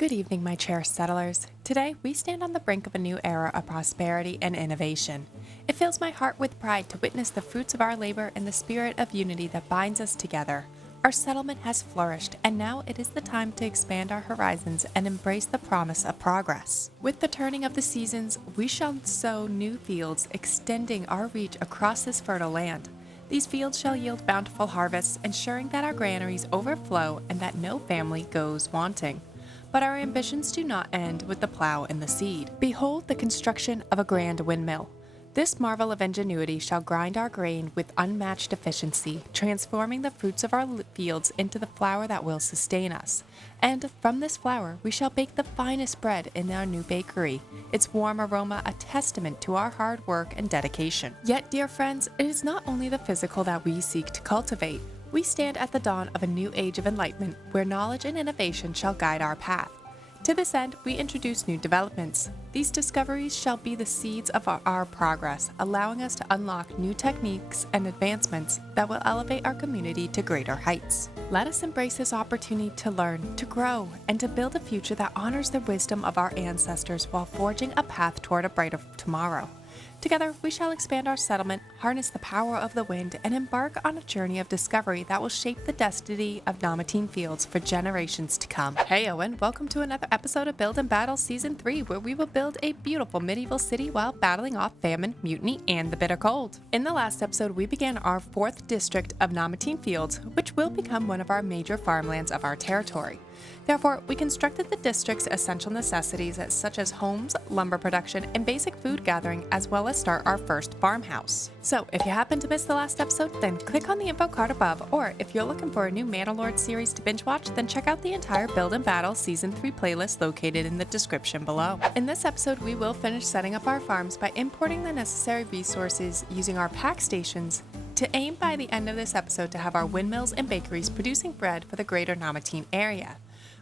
Good evening, my cherished settlers. Today, we stand on the brink of a new era of prosperity and innovation. It fills my heart with pride to witness the fruits of our labor and the spirit of unity that binds us together. Our settlement has flourished, and now it is the time to expand our horizons and embrace the promise of progress. With the turning of the seasons, we shall sow new fields, extending our reach across this fertile land. These fields shall yield bountiful harvests, ensuring that our granaries overflow and that no family goes wanting. But our ambitions do not end with the plow and the seed. Behold the construction of a grand windmill. This marvel of ingenuity shall grind our grain with unmatched efficiency, transforming the fruits of our fields into the flour that will sustain us. And from this flour we shall bake the finest bread in our new bakery, its warm aroma a testament to our hard work and dedication. Yet, dear friends, it is not only the physical that we seek to cultivate. We stand at the dawn of a new age of enlightenment, where knowledge and innovation shall guide our path. To this end, we introduce new developments. These discoveries shall be the seeds of our progress, allowing us to unlock new techniques and advancements that will elevate our community to greater heights. Let us embrace this opportunity to learn, to grow, and to build a future that honors the wisdom of our ancestors while forging a path toward a brighter tomorrow. Together, we shall expand our settlement, harness the power of the wind, and embark on a journey of discovery that will shape the destiny of Namatine Fields for generations to come. Heyo and welcome to another episode of Build and Battle Season 3, where we will build a beautiful medieval city while battling off famine, mutiny, and the bitter cold. In the last episode, we began our 4th district of Namatine Fields, which will become one of our major farmlands of our territory. Therefore, we constructed the district's essential necessities such as homes, lumber production, and basic food gathering, as well as start our first farmhouse. So, if you happen to miss the last episode, then click on the info card above, or if you're looking for a new Manor Lords series to binge watch, then check out the entire Build and Battle Season 3 playlist located in the description below. In this episode, we will finish setting up our farms by importing the necessary resources using our pack stations to aim by the end of this episode to have our windmills and bakeries producing bread for the greater Namatine area.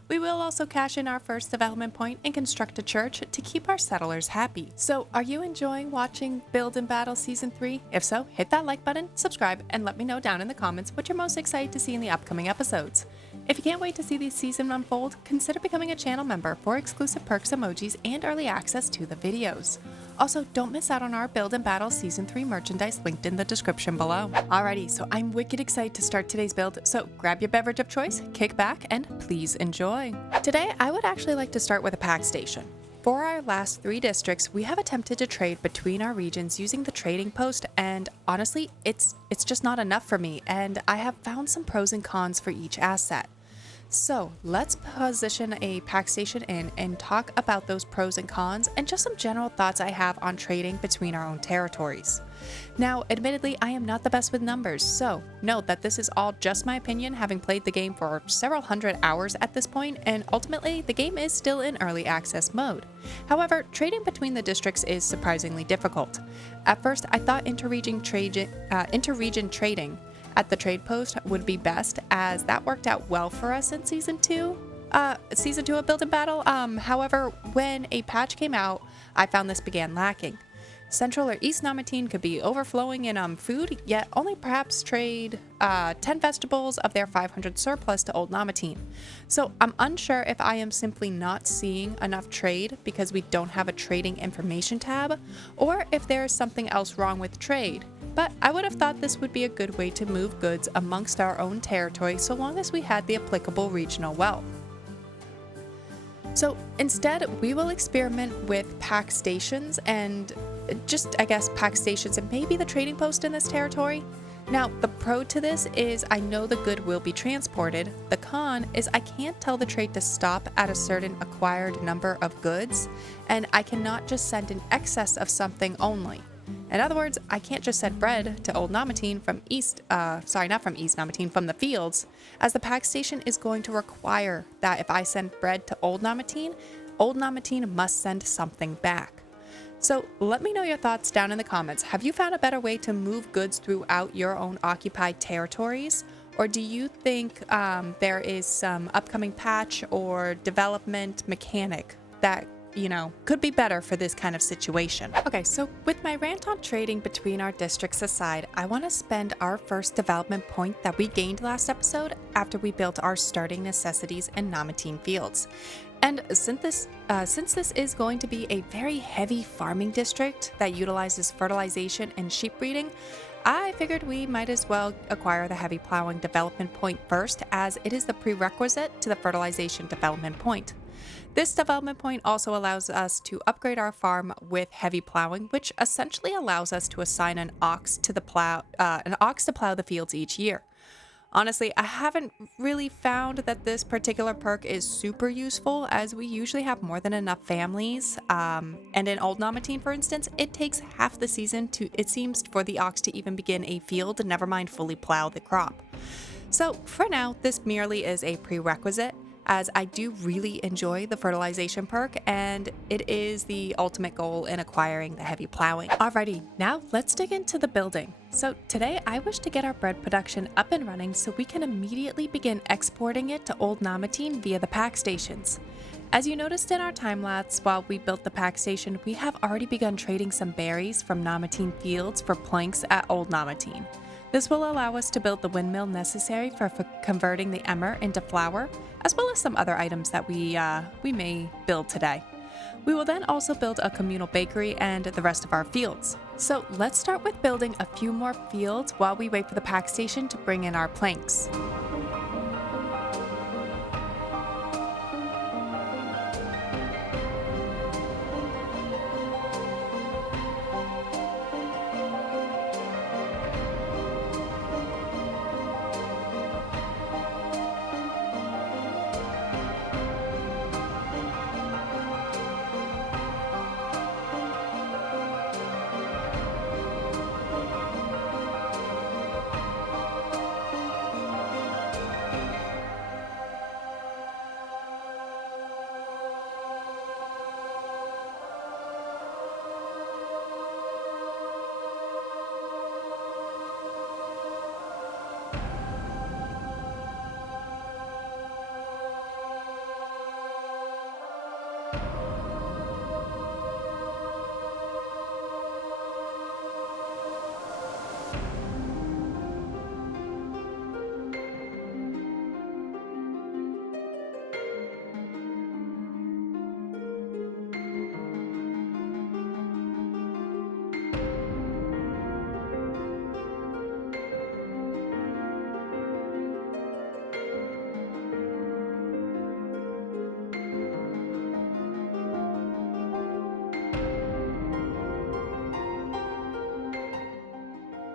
We will also cash in our first development point and construct a church to keep our settlers happy. So, are you enjoying watching Build and Battle Season 3? If so, hit that like button, subscribe, and let me know down in the comments what you're most excited to see in the upcoming episodes. If you can't wait to see the season unfold, consider becoming a channel member for exclusive perks, emojis, and early access to the videos. Also, don't miss out on our Build and Battle Season 3 merchandise linked in the description below. Alrighty, so I'm wicked excited to start today's build, so grab your beverage of choice, kick back, and please enjoy. Today, I would actually like to start with a pack station. For our last 3 districts, we have attempted to trade between our regions using the trading post, and honestly, it's just not enough for me, and I have found some pros and cons for each asset. So let's position a pack station in and talk about those pros and cons and just some general thoughts I have on trading between our own territories. Now, admittedly, I am not the best with numbers, so note that this is all just my opinion, having played the game for several hundred hours at this point, and ultimately the game is still in early access mode. However, trading between the districts is surprisingly difficult. At first, I thought interregion trading at the trade post would be best, as that worked out well for us in season 2 of Build and Battle. However, when a patch came out, I found this began lacking. Central or East Namatine could be overflowing in food, yet only perhaps trade 10 vegetables of their 500 surplus to Old Namatine. So I'm unsure if I am simply not seeing enough trade because we don't have a trading information tab, or if there is something else wrong with trade. But I would have thought this would be a good way to move goods amongst our own territory so long as we had the applicable regional wealth. So instead, we will experiment with pack stations and pack stations and maybe the trading post in this territory. Now, the pro to this is I know the good will be transported. The con is I can't tell the trade to stop at a certain acquired number of goods, and I cannot just send an excess of something only. In other words, I can't just send bread to Old Namatine from from the fields, as the pack station is going to require that if I send bread to Old Namatine must send something back. So let me know your thoughts down in the comments. Have you found a better way to move goods throughout your own occupied territories? Or do you think there is some upcoming patch or development mechanic that could be better for this kind of situation. Okay, so with my rant on trading between our districts aside, I want to spend our first development point that we gained last episode after we built our starting necessities and Namatine fields. And since this is going to be a very heavy farming district that utilizes fertilization and sheep breeding, I figured we might as well acquire the heavy plowing development point first, as it is the prerequisite to the fertilization development point. This development point also allows us to upgrade our farm with heavy plowing, which essentially allows us to assign an ox to plow the fields each year. Honestly, I haven't really found that this particular perk is super useful, as we usually have more than enough families. And in Old Namatine, for instance, it takes half the season it seems, for the ox to even begin a field, never mind fully plow the crop. So for now, this merely is a prerequisite, as I do really enjoy the fertilization perk, and it is the ultimate goal in acquiring the heavy plowing. Alrighty, now let's dig into the building. So today I wish to get our bread production up and running so we can immediately begin exporting it to Old Namatine via the pack stations. As you noticed in our time-lapse while we built the pack station, we have already begun trading some berries from Namatine fields for planks at Old Namatine. This will allow us to build the windmill necessary for converting the Emmer into flour, as well as some other items that we may build today. We will then also build a communal bakery and the rest of our fields. So let's start with building a few more fields while we wait for the pack station to bring in our planks.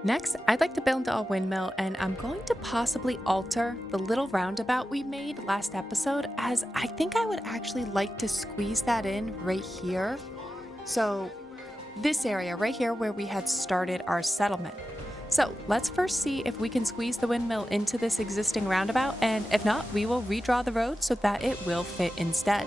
Next, I'd like to build a windmill, and I'm going to possibly alter the little roundabout we made last episode, as I think I would actually like to squeeze that in right here. So this area right here where we had started our settlement. So let's first see if we can squeeze the windmill into this existing roundabout, and if not, we will redraw the road so that it will fit instead.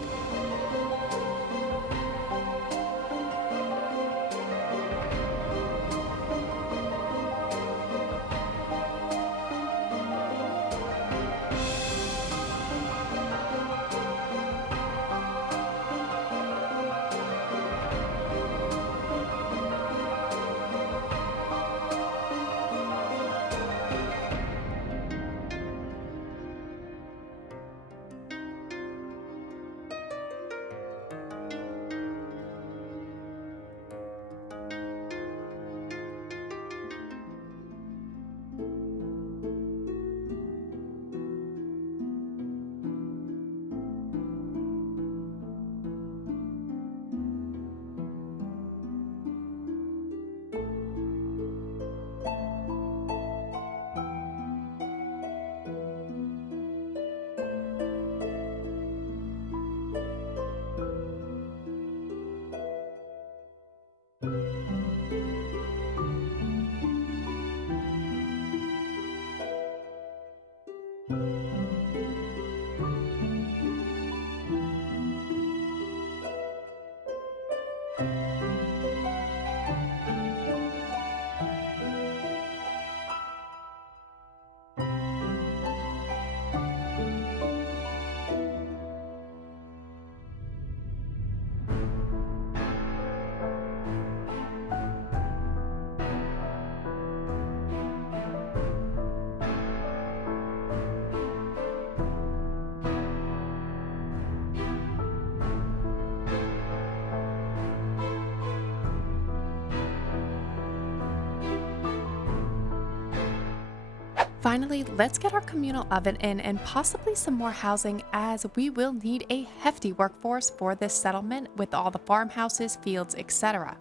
finally, let's get our communal oven in and possibly some more housing, as we will need a hefty workforce for this settlement with all the farmhouses, fields, etc.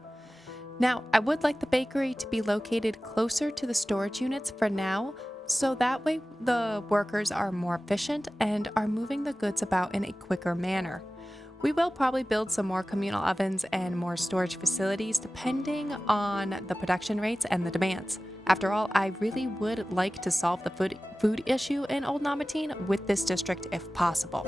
Now, I would like the bakery to be located closer to the storage units for now, so that way the workers are more efficient and are moving the goods about in a quicker manner. We will probably build some more communal ovens and more storage facilities depending on the production rates and the demands. After all, I really would like to solve the food issue in Old Namatine with this district if possible.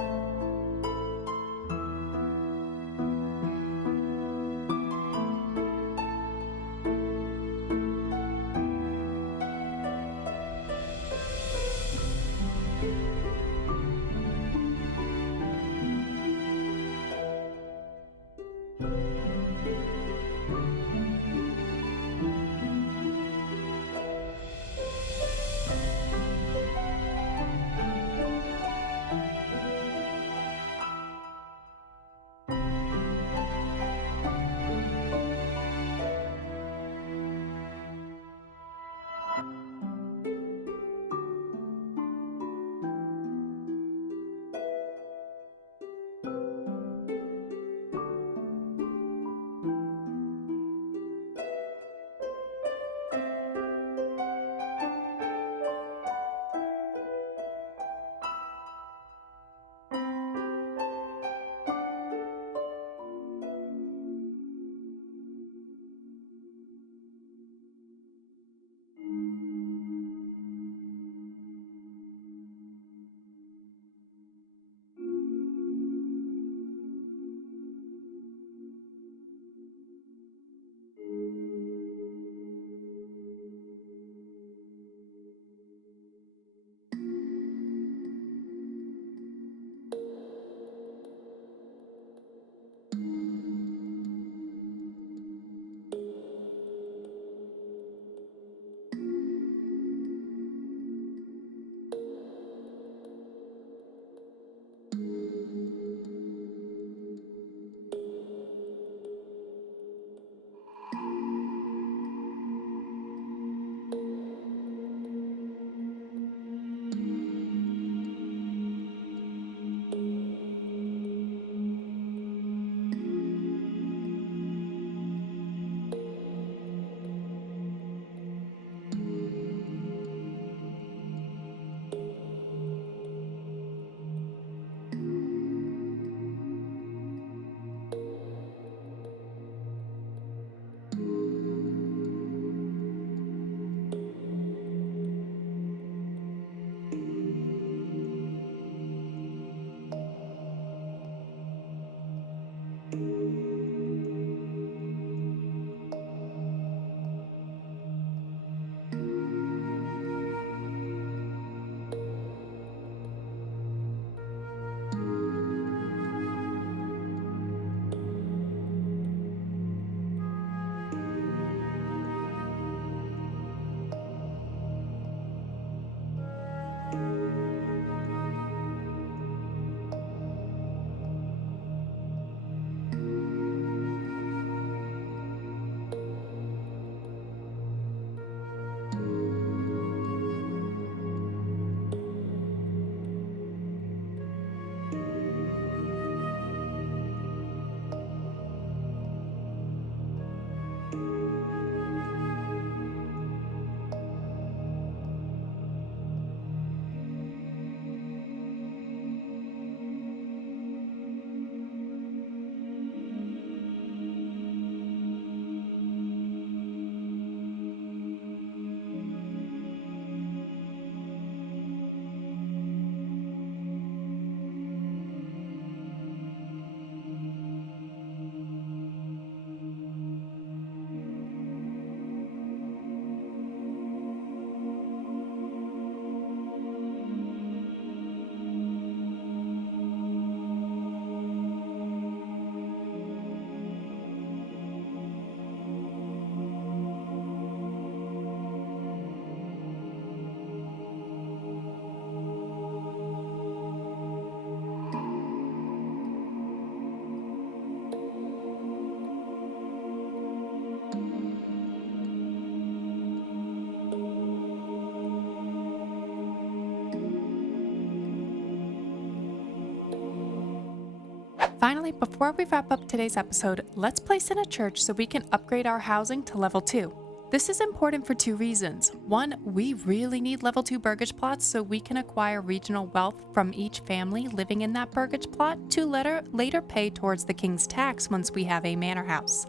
Finally, before we wrap up today's episode, let's place in a church so we can upgrade our housing to level 2. This is important for 2 reasons. 1, we really need level 2 burgage plots so we can acquire regional wealth from each family living in that burgage plot to later pay towards the king's tax once we have a manor house.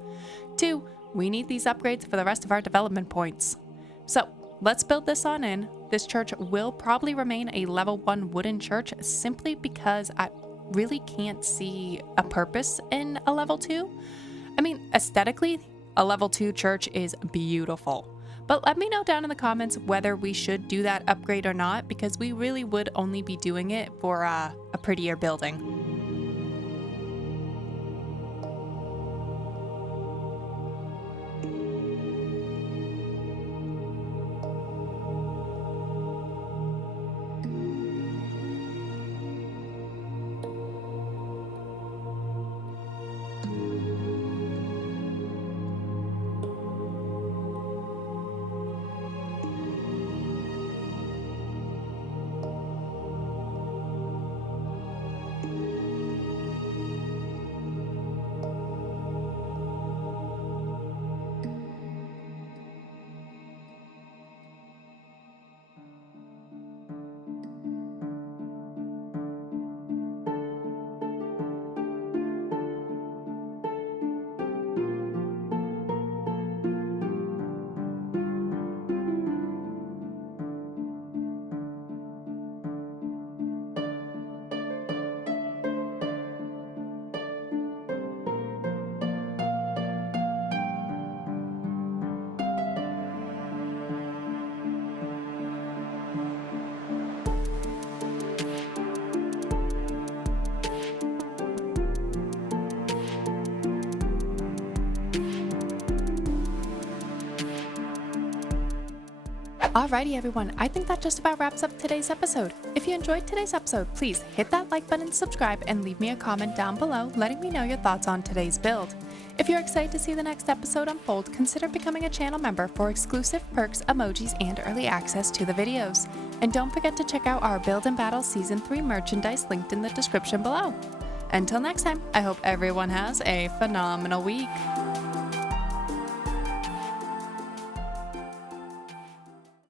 2, we need these upgrades for the rest of our development points. So, let's build this on in. This church will probably remain a level 1 wooden church simply because I really can't see a purpose in a level 2. I mean, aesthetically, a level 2 church is beautiful. But let me know down in the comments whether we should do that upgrade or not, because we really would only be doing it for a prettier building. Alrighty everyone, I think that just about wraps up today's episode. If you enjoyed today's episode, please hit that like button, subscribe, and leave me a comment down below letting me know your thoughts on today's build. If you're excited to see the next episode unfold, consider becoming a channel member for exclusive perks, emojis, and early access to the videos. And don't forget to check out our Build and Battle Season 3 merchandise linked in the description below. Until next time, I hope everyone has a phenomenal week.